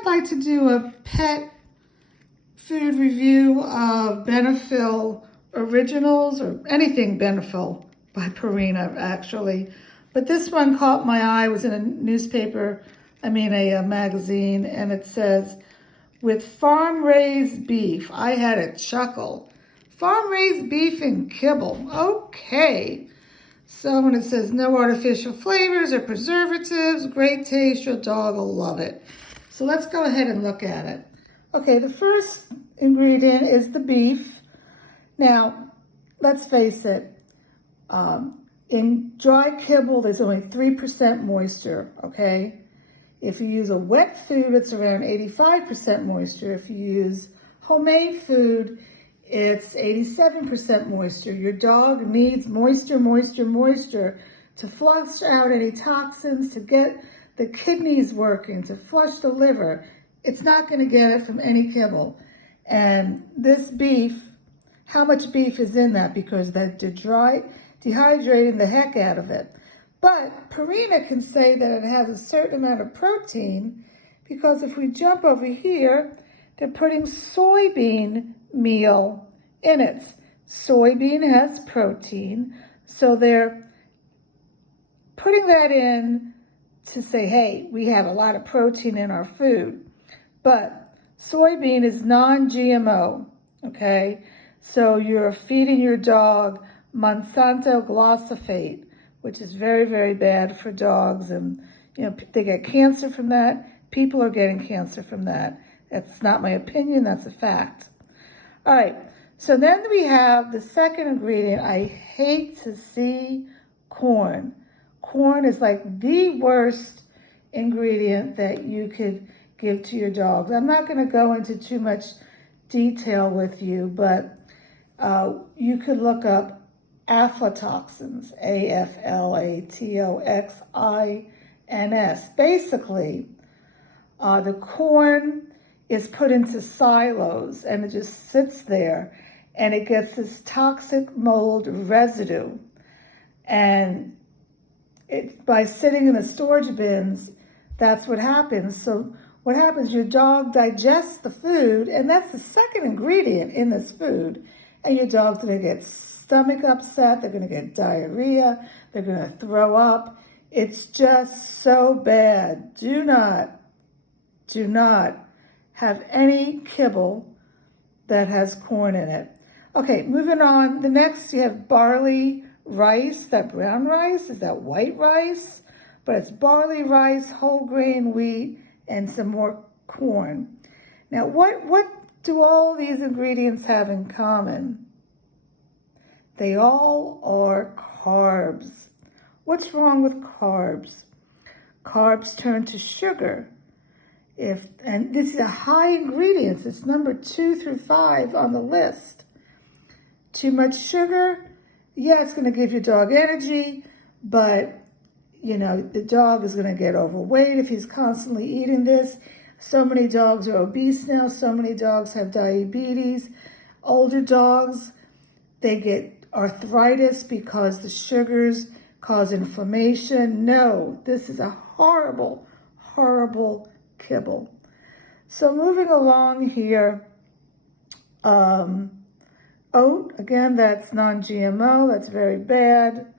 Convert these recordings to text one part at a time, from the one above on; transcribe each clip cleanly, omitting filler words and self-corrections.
I'd like to do a pet food review of Beniful Originals, or anything Beniful by Purina, actually. But this one caught my eye. It was in a newspaper, a magazine, and it says, with farm-raised beef. I had a chuckle. Farm-raised beef and kibble. Okay. So when it says no artificial flavors or preservatives, great taste, your dog will love it. So let's go ahead and look at it. Okay, the first ingredient is the beef. Now, let's face it, in dry kibble, there's only 3% moisture, okay? If you use a wet food, it's around 85% moisture. If you use homemade food, it's 87% moisture. Your dog needs moisture, moisture, moisture to flush out any toxins, to get the kidneys working, to flush the liver. It's not going to get it from any kibble. And this beef, how much beef is in that? Because they're dehydrating the heck out of it. But Purina can say that it has a certain amount of protein, because if we jump over here, they're putting soybean meal in it. Soybean has protein, so they're putting that in to say, hey, we have a lot of protein in our food. But soybean is non-GMO, okay? So you're feeding your dog Monsanto glyphosate, which is very, very bad for dogs. And, they get cancer from that. People are getting cancer from that. That's not my opinion, that's a fact. All right, so then we have the second ingredient. I hate to see corn. Corn is like the worst ingredient that you could give to your dogs. I'm not going to go into too much detail with you, but you could look up aflatoxins, aflatoxins. Basically, the corn is put into silos and it just sits there and it gets this toxic mold residue. And by sitting in the storage bins, that's what happens. So what happens, your dog digests the food, and that's the second ingredient in this food, and your dog's gonna get stomach upset, they're gonna get diarrhea, they're gonna throw up. It's just so bad. Do not have any kibble that has corn in it. Okay, moving on. The next, you have barley rice. That brown rice is that white rice, but it's barley rice, whole grain wheat, and some more corn. Now, what do all these ingredients have in common? They all are carbs. What's wrong with carbs? Carbs turn to sugar. And this is a high ingredients. It's number 2 through 5 on the list. Too much sugar, yeah, it's going to give your dog energy, but the dog is going to get overweight if he's constantly eating this. So many dogs are obese now. So many dogs have diabetes. Older dogs, they get arthritis because the sugars cause inflammation. No, this is a horrible, horrible kibble. So moving along here, oat, again, that's non-GMO. That's very bad.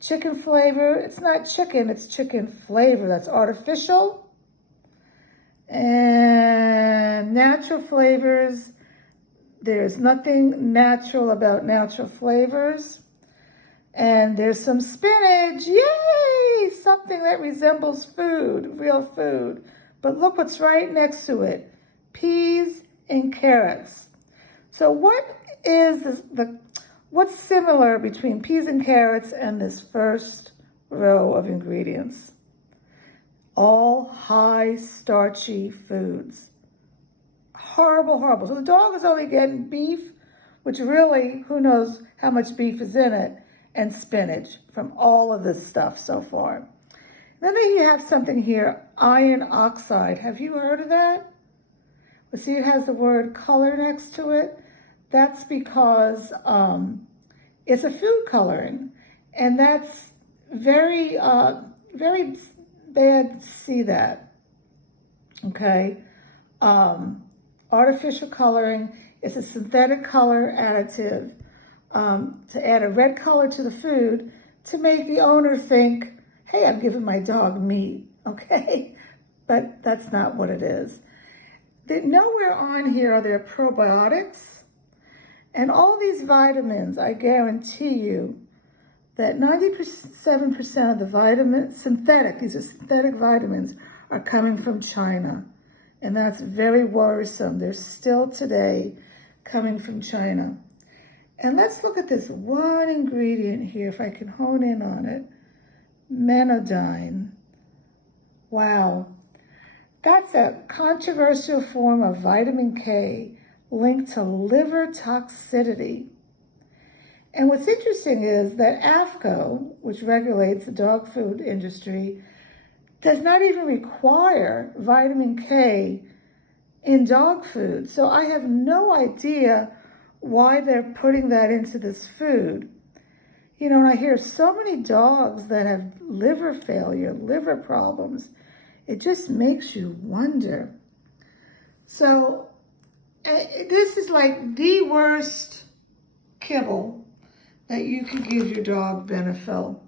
Chicken flavor, it's not chicken, it's chicken flavor. That's artificial. And natural flavors, there's nothing natural about natural flavors. And there's some spinach, yay! Something that resembles food, real food. But look what's right next to it, peas and carrots. So what is what's similar between peas and carrots and this first row of ingredients? All high starchy foods. Horrible, horrible. So the dog is only getting beef, which really, who knows how much beef is in it, and spinach from all of this stuff so far. Then you have something here, iron oxide. Have you heard of that? Well, see, it has the word color next to it. That's because it's a food coloring, and that's very, very bad to see that. okay? Artificial coloring is a synthetic color additive to add a red color to the food to make the owner think, hey, I'm giving my dog meat, okay? But that's not what it is. Nowhere on here are there probiotics. And all these vitamins, I guarantee you that 97% of the vitamins, these are synthetic vitamins, are coming from China. And that's very worrisome. They're still today coming from China. And let's look at this one ingredient here, if I can hone in on it. Menodine. Wow. That's a controversial form of vitamin K linked to liver toxicity. And what's interesting is that AAFCO, which regulates the dog food industry, does not even require vitamin K in dog food. So I have no idea why they're putting that into this food. You know, and I hear so many dogs that have liver failure, liver problems. It just makes you wonder. So this is like the worst kibble that you can give your dog, Beniful.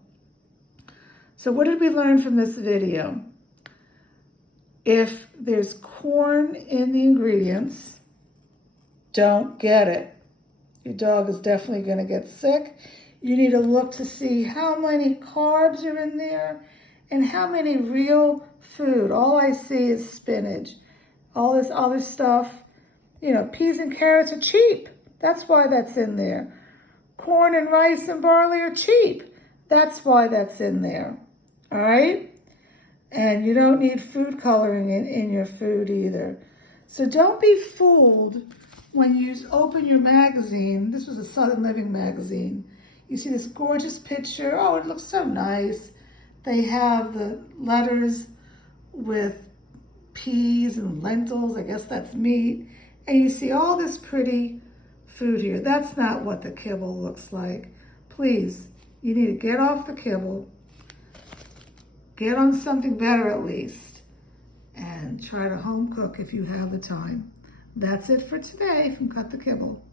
So what did we learn from this video? If there's corn in the ingredients, don't get it. Your dog is definitely going to get sick. You need to look to see how many carbs are in there and how many real food. All I see is spinach. All this other stuff, you know, peas and carrots are cheap. That's why that's in there. Corn and rice and barley are cheap. That's why that's in there. All right? And you don't need food coloring in your food either. So don't be fooled when you open your magazine. This was a Southern Living magazine. You see this gorgeous picture. Oh, it looks so nice. They have the letters with peas and lentils. I guess that's meat. And you see all this pretty food here. That's not what the kibble looks like. Please, you need to get off the kibble. Get on something better at least. And try to home cook if you have the time. That's it for today from Cut the Kibble.